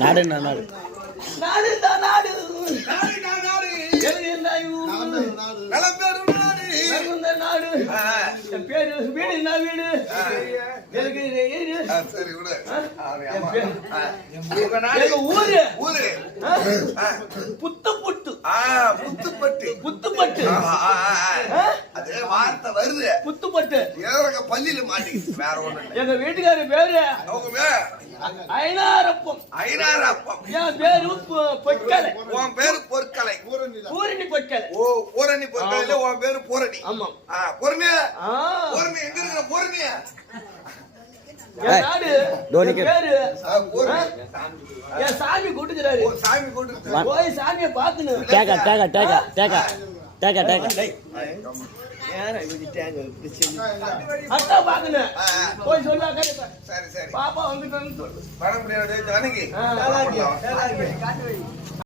நாடு நாடு புத்துப்பட்டு அதே வார்த்தை வருது. புத்துப்பட்டு பள்ளியில மாட்டிக்கிச்சு. வேற ஒண்ணு எங்க வீட்டுக்கார பேரு ஐநாரப்பம். என் பேரு பொற்கலை. உன் பேரு பொற்கலை. பூரணி பொற்கலை. ஓ பூரணி பொற்கலை. உன் பேரு பூரணி. ஆமா. பூரணி பூரணி எங்க இருக்கிற பூரணி? என் சாமி கூட்டுக்கிறாரு. சாமி கூட்டு போய் சாமியை பாக்கணும். அத்தா பாக்கணும். போய் சொல்லாக்க சரி சரி பாப்பா வந்துட்டு சொல்லு. வர முடியாது.